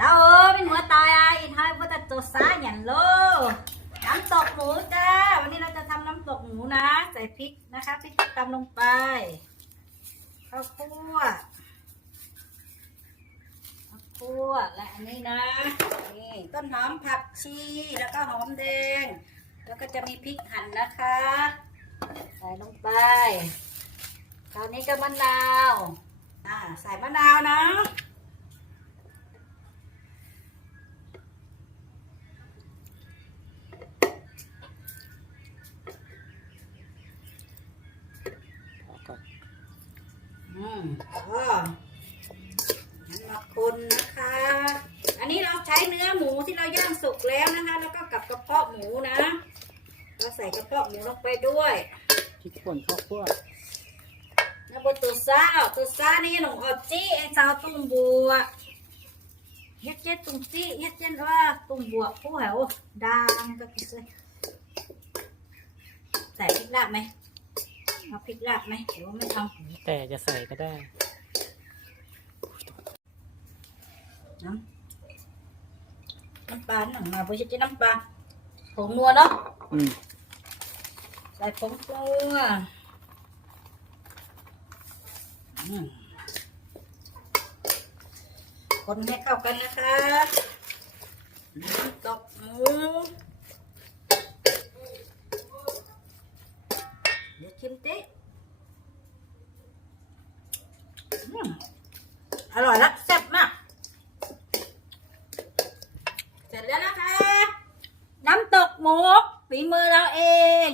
ดาเออเป็นหัวตายอะอินไทยว่าแต่ตัวซ้ายอย่างโลน้ำตกหมูจ้า วันนี้เราจะทำน้ำตกหมูนะ ใส่พริกนะคะพริกตำลงไปข้าวคั่วข้าวคั่วและอันนี้นะนี่ต้นหอมผักชีแล้วก็หอมแดง แล้วก็จะมีพริกหั่นนะคะ ใส่ลงไป คราวนี้ก็มะนาวอ่าใส่มะนาวนะ อืมก็งั้นมาคนนะคะ อันนี้เราใช้เนื้อหมูที่เราย่างสุกแล้วนะคะ แล้วก็กับกระเพาะหมูนะเราใส่กระเพาะหมูลงไปด้วยพริกป่นข้าวคั่วนะบตัวซ่าตัวซ่านี่หนูเอาจี้ไอ้สาวตุ้งบัวเฮ็ดเจ็ดตุ้งจี้เฮ็ดเจ็ดว่าตุ้งบัวผู้แหวดังก็คิดเลยใส่พริกลาบไหม เอาพริกลาบไหมหรือว่าไม่เอาแต่จะใส่ก็ได้น้ำน้ำปลาหนังมาเพื่อจะน้ำปลาผงนัวเนาะ อืมใส่ผงนัวอืมคนให้เข้ากันนะคะน้ำตกหมู เดี๋ยวชิมติอืมอร่อยละแซ่บมาก เสร็จแล้วนะคะ น้ำตกหมูฝีมือเราเอง